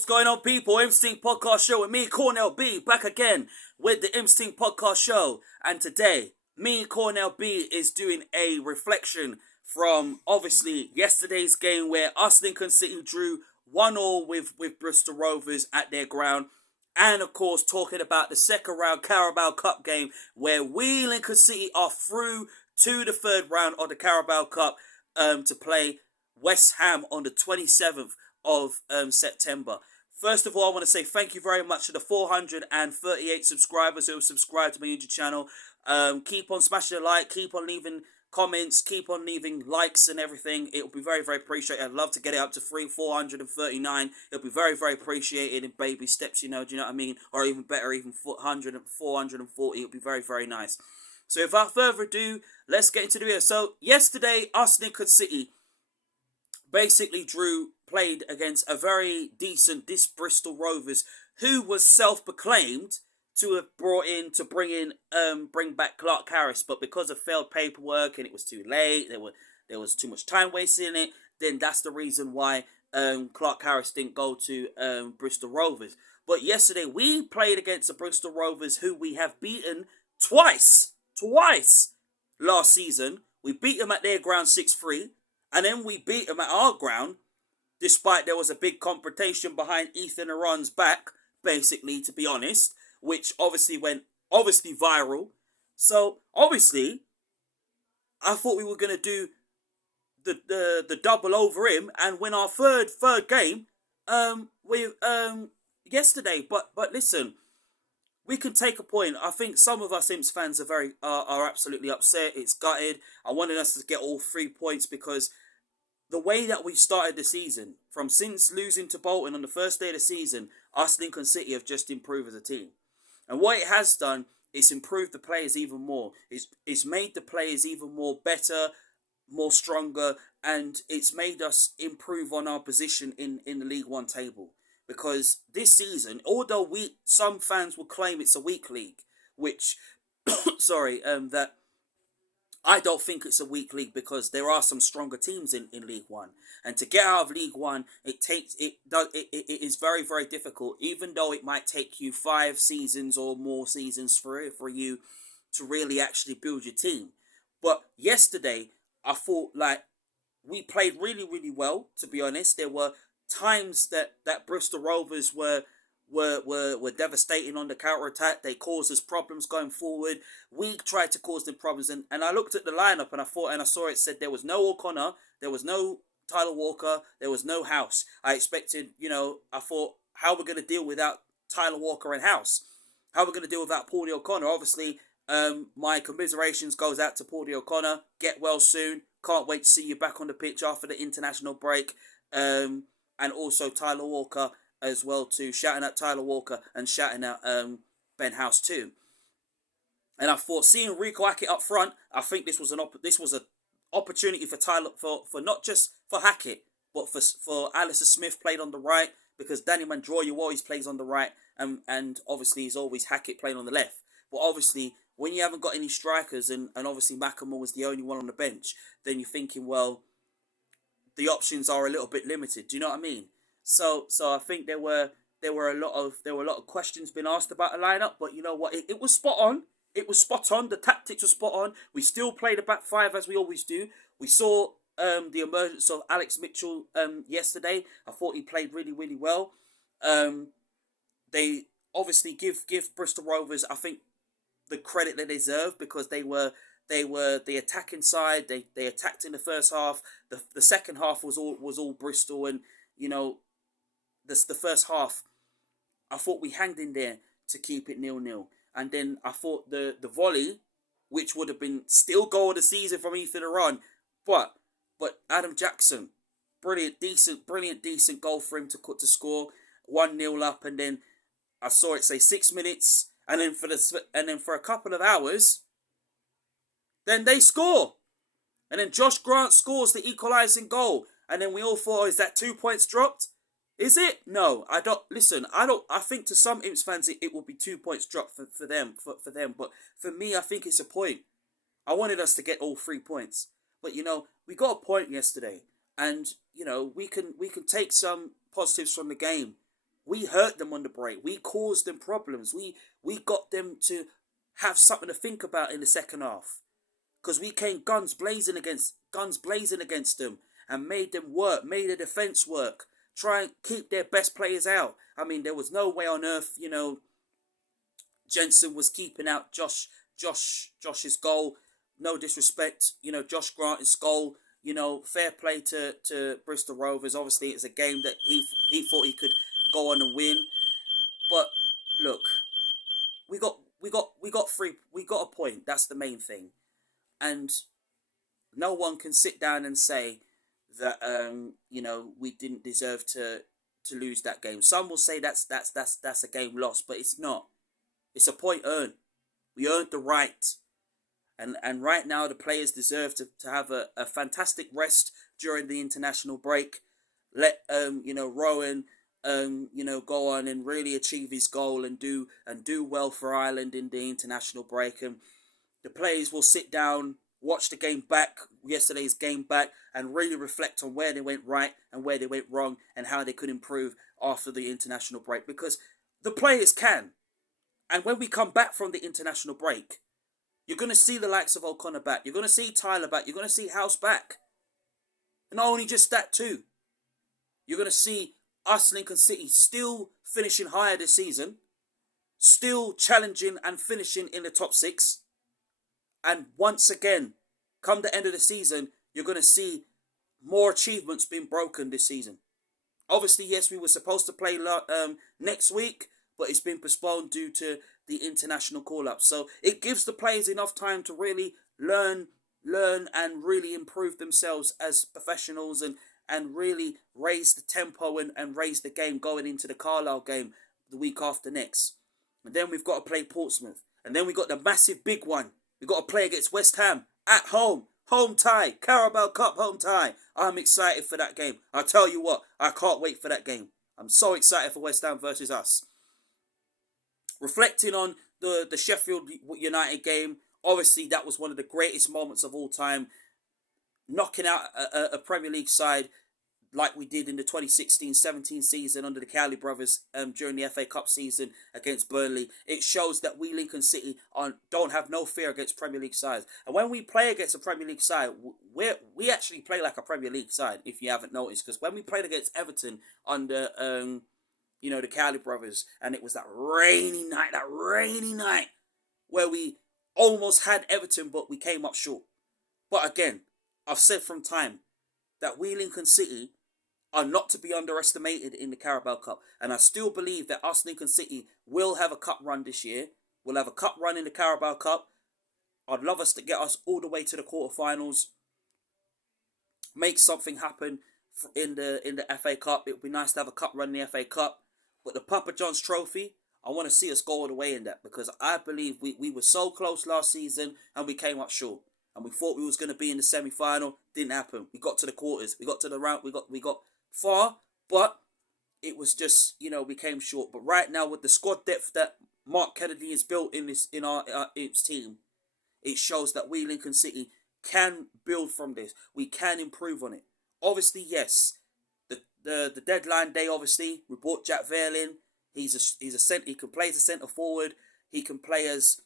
What's going on, people? Imps Podcast Show with me, Cornell B, back again with the Imps Podcast Show. And today, me, Cornell B, is doing a reflection from obviously yesterday's game where us Lincoln City drew 1-1 with Bristol Rovers at their ground. And of course, talking about the second round Carabao Cup game where we, Lincoln City, are through to the third round of the Carabao Cup to play West Ham on the 27th of September. First of all, I want to say thank you very much to the 438 subscribers who have subscribed to my YouTube channel. Keep on smashing a like, keep on leaving comments, keep on leaving likes and everything. It will be very, very appreciated. I'd love to get it up to 439. It'll be very, very appreciated in baby steps, do you know what I mean? Or even better, even 440. It'll be very, very nice. So without further ado, let's get into the video. So yesterday, us Lincoln City basically played against a very decent Bristol Rovers, who was self-proclaimed to have bring back Clark Harris, but because of failed paperwork and it was too late, there was too much time wasted in it. Then that's the reason why Clark Harris didn't go to Bristol Rovers. But yesterday we played against the Bristol Rovers, who we have beaten twice last season. We beat them at their ground 6-3. And then we beat them at our ground, despite there was a big confrontation behind Ethan Aron's back, basically, to be honest, which obviously went viral. So, obviously, I thought we were going to do the double over him and win our third game yesterday. But listen, we can take a point. I think some of us Imps fans are absolutely upset. It's gutted. I wanted us to get all 3 points because the way that we started the season, since losing to Bolton on the first day of the season, us Lincoln City have just improved as a team. And what it has done is improved the players even more. It's made the players even more better, more stronger, and it's made us improve on our position in the League One table. Because this season, although some fans will claim it's a weak league, which, that I don't think it's a weak league because there are some stronger teams in League One. And to get out of League One, it is very, very difficult, even though it might take you 5 seasons or more seasons for you to really actually build your team. But yesterday, I thought we played really, really well, to be honest. There were times that Bristol Rovers were devastating on the counter-attack. They caused us problems going forward. We tried to cause them problems. And I looked at the lineup and I saw it said there was no O'Connor, there was no Tyler Walker, there was no House. I expected, I thought, how are we going to deal without Tyler Walker and House? How are we going to deal without Paulie O'Connor? Obviously, my commiserations goes out to Paulie O'Connor. Get well soon. Can't wait to see you back on the pitch after the international break. And also Tyler Walker as well too, shouting out Tyler Walker and shouting out Ben House too. And I thought, seeing Rico Hackett up front, I think this was an opportunity for Tyler for not just for Hackett, but for Alistair Smith played on the right, because Danny Mandroya always plays on the right, and obviously he's always Hackett playing on the left. But obviously, when you haven't got any strikers and obviously Macklemore was the only one on the bench, then you're thinking, well, the options are a little bit limited. Do you know what I mean? So I think there were a lot of questions being asked about the lineup, but you know what? It was spot on. It was spot on. The tactics were spot on. We still played a back 5 as we always do. We saw the emergence of Alex Mitchell yesterday. I thought he played really, really well. They obviously give Bristol Rovers, I think, the credit they deserve, because they were the attacking side. They attacked in the first half. The second half was all Bristol, and the first half, I thought we hanged in there to keep it 0-0. And then I thought the volley, which would have been still goal of the season from Ethan Aron, but Adam Jackson, brilliant, decent goal for him to score 1-0 up, and then I saw it say 6 minutes, and then for a couple of hours, then they score, and then Josh Grant scores the equalising goal, and then we all thought, is that 2 points dropped? Is it? No, I don't. Listen, I think to some Imps fans it will be 2 points dropped for them. But for me, I think it's a point. I wanted us to get all 3 points. But we got a point yesterday, and we can take some positives from the game. We hurt them on the break. We caused them problems. We got them to have something to think about in the second half because we came guns blazing against them and made them work, made the defense work, try and keep their best players out. I mean, there was no way on earth, Jensen was keeping out Josh's goal. No disrespect, Josh Grant's goal. Fair play to Bristol Rovers. Obviously, it's a game that he thought he could go on and win. But look, we got a point. That's the main thing, and no one can sit down and say that we didn't deserve to lose that game. Some will say that's a game lost, but it's not. It's a point earned. We earned the right. And right now, the players deserve to have a fantastic rest during the international break. Let Rowan go on and really achieve his goal and do well for Ireland in the international break. And the players will sit down, watch the game back, yesterday's game back, and really reflect on where they went right and where they went wrong and how they could improve after the international break. Because the players can. And when we come back from the international break, you're going to see the likes of O'Connor back. You're going to see Tyler back. You're going to see House back. And not only just that too. You're going to see us, Lincoln City, still finishing higher this season. Still challenging and finishing in the top 6. And once again, come the end of the season, you're going to see more achievements being broken this season. Obviously, yes, we were supposed to play next week, but it's been postponed due to the international call-up. So it gives the players enough time to really learn and really improve themselves as professionals and really raise the tempo and raise the game going into the Carlisle game the week after next. And then we've got to play Portsmouth. And then we've got the massive big one. We've got to play against West Ham at home. Home tie. Carabao Cup home tie. I'm excited for that game. I'll tell you what, I can't wait for that game. I'm so excited for West Ham versus us. Reflecting on the Sheffield United game, obviously that was one of the greatest moments of all time. Knocking out a Premier League side like we did in the 2016-17 season under the Cowley brothers during the FA Cup season against Burnley. It shows that we, Lincoln City, don't have no fear against Premier League sides. And when we play against a Premier League side, we actually play like a Premier League side, if you haven't noticed. Because when we played against Everton under the Cowley brothers, and it was that rainy night where we almost had Everton, but we came up short. But again, I've said from time that we, Lincoln City, are not to be underestimated in the Carabao Cup. And I still believe that us, Lincoln City, will have a cup run this year. We'll have a cup run in the Carabao Cup. I'd love us to get us all the way to the quarterfinals. Make something happen in the FA Cup. It would be nice to have a cup run in the FA Cup. But the Papa John's Trophy, I want to see us go all the way in that. Because I believe we were so close last season and we came up short. And we thought we was going to be in the semi-final. Didn't happen. We got to the quarters. We got to the round. We got far, but it was just, we came short. But right now, with the squad depth that Mark Kennedy has built in our Imps team, it shows that we, Lincoln City, can build from this. We can improve on it. Obviously, yes, the deadline day. Obviously, we brought Jack Vale in. He's a centre. He can play as a centre forward. He can play as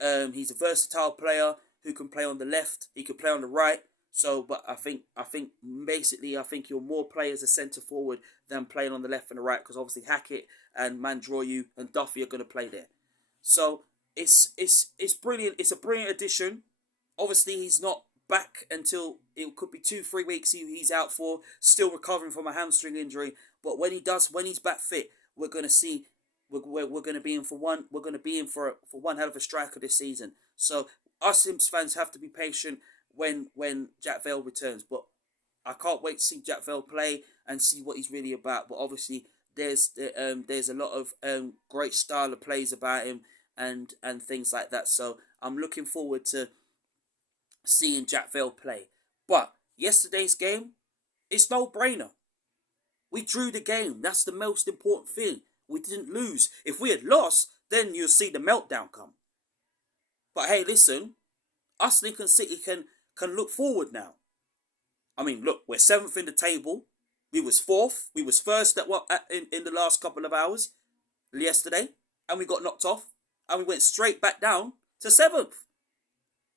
he's a versatile player who can play on the left. He can play on the right. So, but I think you'll more play as a centre forward than playing on the left and the right, because obviously Hackett and Mandroyu and Duffy are going to play there. So it's brilliant. It's a brilliant addition. Obviously, he's not back until it could be 2-3 weeks. He's out for, still recovering from a hamstring injury. But when he's back fit, we're going to see. We're going to be in for one. We're going to be in for one hell of a striker this season. So us Imps fans have to be patient when Jack Vale returns. But I can't wait to see Jack Vale play and see what he's really about. But obviously, there's a lot of great style of plays about him and things like that. So I'm looking forward to seeing Jack Vale play. But yesterday's game, it's no brainer. We drew the game. That's the most important thing. We didn't lose. If we had lost, then you'll see the meltdown come. But hey, listen, us Lincoln City can look forward now. I mean, look, we're 7th in the table. We was fourth. We was first in the last couple of hours yesterday, and we got knocked off, and we went straight back down to seventh.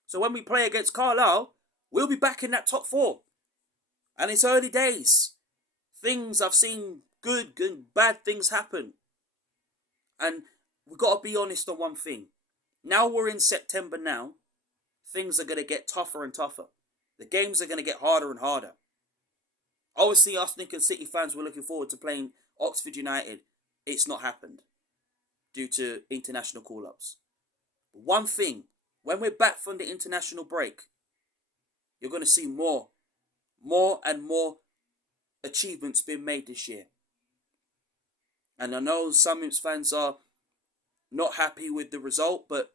So when we play against Carlisle, we'll be back in that top four. And it's early days. I've seen good and bad things happen. And we've got to be honest on one thing. Now we're in September now, things are going to get tougher and tougher. The games are going to get harder and harder. Obviously, us Lincoln City fans were looking forward to playing Oxford United. It's not happened due to international call-ups. One thing, when we're back from the international break, you're going to see more and more achievements being made this year. And I know some Imps fans are not happy with the result, but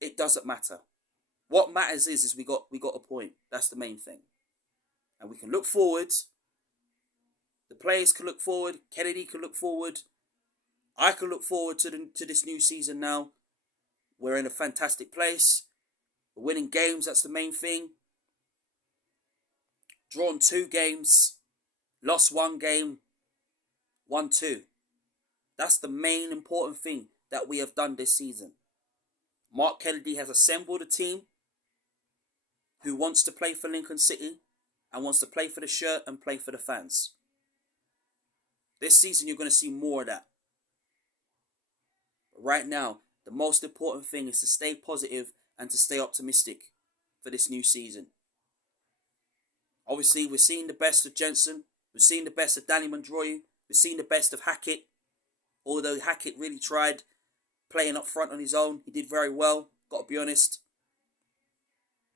it doesn't matter. What matters is we got a point. That's the main thing. And we can look forward. The players can look forward. Kennedy can look forward. I can look forward to this new season now. We're in a fantastic place. We're winning games. That's the main thing. Drawn 2 games. Lost 1 game. Won 2. That's the main important thing that we have done this season. Mark Kennedy has assembled a team who wants to play for Lincoln City and wants to play for the shirt and play for the fans. This season you're going to see more of that. But right now, the most important thing is to stay positive and to stay optimistic for this new season. Obviously, we're seeing the best of Jensen. We're seeing the best of Danny Mandroyu. We're seeing the best of Hackett. Although Hackett really tried playing up front on his own. He did very well, got to be honest.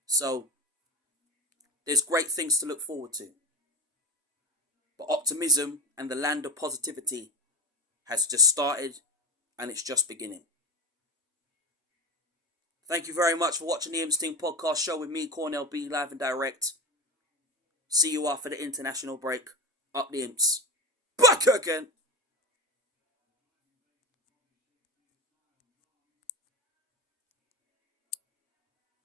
So, there's great things to look forward to. But optimism and the land of positivity has just started and it's just beginning. Thank you very much for watching the Imps Ting podcast show with me, Cornell B, live and direct. See you after the international break. Up the Imps. Back again.